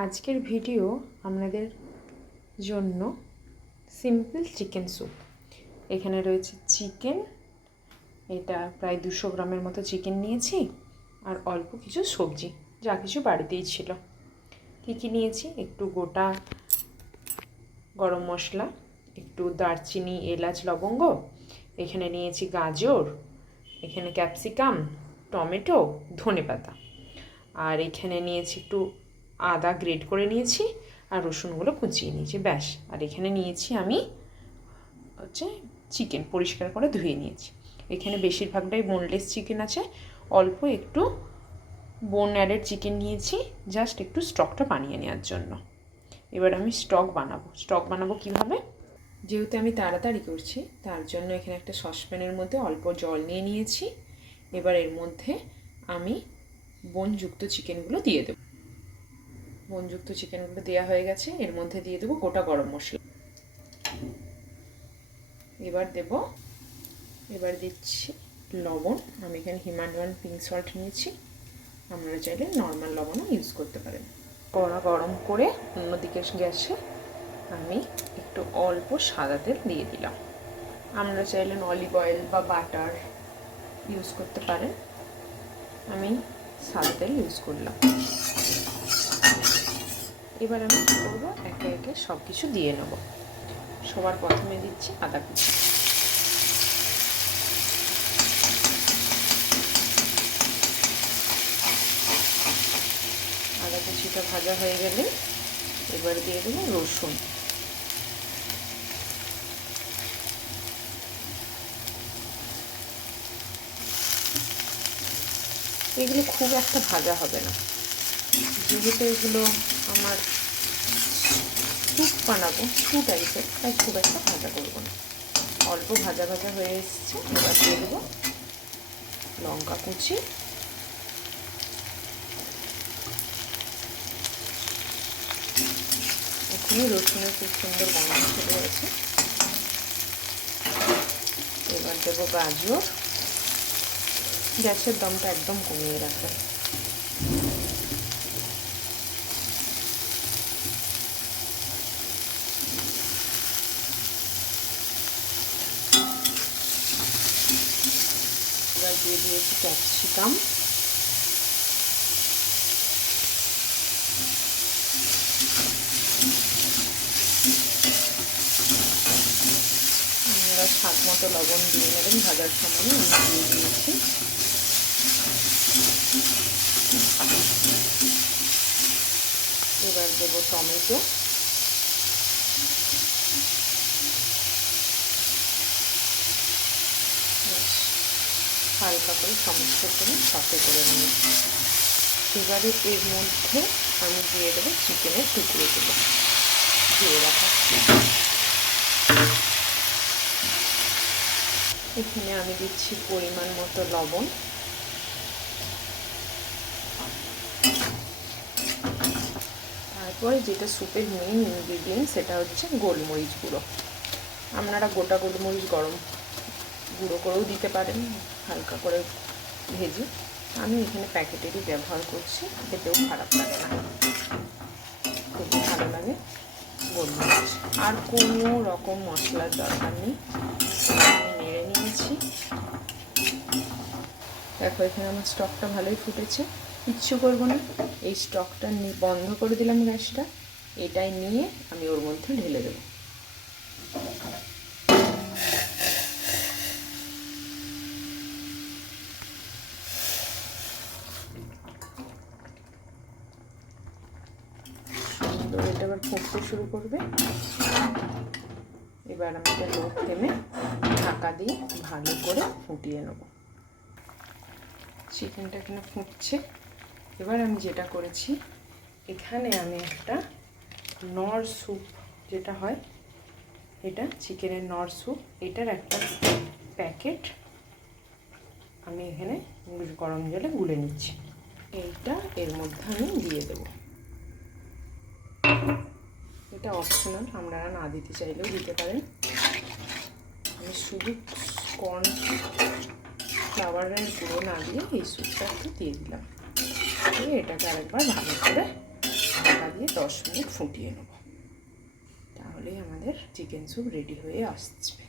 আজকের ভিডিও আপনাদের জন্য সিম্পল চিকেন স্যুপ। এখানে রয়েছে চিকেন, এটা প্রায় 200 গ্রামের মতো চিকেন নিয়েছি, আর অল্প কিছু সবজি যা কিছু বাড়িতেই ছিল। কী কী নিয়েছি? একটু গোটা গরম মশলা, একটু দারচিনি, এলাচ, লবঙ্গ, এখানে নিয়েছি গাজর, এখানে ক্যাপসিকাম, টমেটো, ধনেপাতা, আর এখানে নিয়েছি একটু আদা গ্রেট করে নিয়েছি, আর রসুনগুলো কুচিয়ে নিয়েছি, ব্যাস। আর এখানে নিয়েছি আমি চিকেন পরিষ্কার করে ধুয়ে নিয়েছি। এখানে বেশিরভাগটাই বোনলেস চিকেন আছে, অল্প একটু বোন অ্যাডেড চিকেন নিয়েছি জাস্ট একটু স্টকটা বানিয়ে নেওয়ার জন্য। এবার আমি স্টক বানাবো কীভাবে? যেহেতু আমি তাড়াতাড়ি করছি তার জন্য এখানে একটা সসপ্যানের মধ্যে অল্প জল নিয়ে নিয়েছি। এবার এর মধ্যে আমি বোনযুক্ত চিকেনগুলো দিয়ে দেবো। বোনযুক্ত চিকেনগুলো দেওয়া হয়ে গেছে, এর মধ্যে দিয়ে দেবো গোটা গরম মশলা। এবার দিচ্ছি লবণ। আমি এখানে হিমালয়ান পিঙ্ক সল্ট নিয়েছি, আপনারা চাইলে নর্মাল লবণও ইউজ করতে পারেন। কড়া গরম করে অন্যদিকে গ্যাসে আমি একটু অল্প সাদা তেল দিয়ে দিলাম। আপনারা চাইলে অলিভ অয়েল বা বাটার ইউজ করতে পারেন, আমি সাদা তেল ইউজ করলাম। এবার আমি কী করবো, একে একে সব কিছু দিয়ে নেব। সবার প্রথমে দিচ্ছি আদা কুচি। আদা কুচিটা ভাজা হয়ে গেলে এবার দিয়ে দেবো রসুন। এগুলো খুব একটা ভাজা হবে না, যেহেতু এগুলো আমার স্যুপ বানাবো, স্যু টাইপের, তাই খুব একটা ভাজা করবো না। অল্প ভাজা ভাজা হয়ে এসছে, এবার দিয়ে দেবো লঙ্কা কুচি, এখানে রসুনের খুব সুন্দর গন্ধ চলে গেছে। এবার দেবো গাজর। গ্যাসের দমটা একদম কমিয়ে রাখবেন। এবার দিয়ে দিয়েছি ক্যাপসিকাম, আপনারা স্বাদ মতো লবণ দিয়ে নেবেন। ভাজার সময় আমি দিয়ে দিয়েছি। এবার দেবো টমেটো, হালকা করে সমস্ত করে সাথে করে নিই। এবারে এর মধ্যে আমি দিয়ে দেবো চিকেনের টুকরোগুলো দিয়ে রাখা। এখানে আমি দিচ্ছি পরিমাণ মতো লবণ, তারপরে যেটা স্যুপের মেইন ইনগ্রিডিয়েন্ট সেটা হচ্ছে গোলমরিচ গুঁড়ো। আপনারা গোটা গোলমরিচ গুঁড়ো করেও দিতে পারেন, হালকা করে ভেজে। আমি এখানে প্যাকেটেরই ব্যবহার করছি, খেতেও খারাপ লাগে না, খুবই ভালো লাগে গোলমরিচ। আর কোনো রকম মশলার দরকার নেই। আমি নেড়ে নিয়েছি। দেখো এখানে আমার স্টকটা ভালোই ফুটেছে, কিচ্ছু করবো না। এই স্টকটা বন্ধ করে দিলাম গ্যাসটা, এটাই নিয়ে আমি ওর মধ্যে ঢেলে দেবো। সুন্দর এটা এবার ফুটতে শুরু করবে। এবার আমি এটা লো ফ্লেমে ঢাকা দিয়ে ভালো করে ফুটিয়ে নেব। চিকেনটা এখানে ফুটছে। এবার আমি যেটা করেছি, এখানে আমি একটা নর স্যুপ যেটা হয়, এটা চিকেনের নর স্যুপ, এটার একটা প্যাকেট আমি এখানে গরম জলে গুলে নিচ্ছি। এইটা এর মধ্যে আমি দিয়ে দেবো। এটা অপশনাল, আপনারা না দিতে চাইলেও দিতে পারেন। আমি শুধু কর্ন ফ্লাওয়ারের গুঁড়ো না দিয়ে এই স্যুপটা একটু দিয়ে দিলাম। এটাকে আরেকবার ভালো করে ঢাকা দিয়ে 10 মিনিট ফুটিয়ে নেব, তাহলেই আমাদের চিকেন স্যুপ রেডি হয়ে আসবে।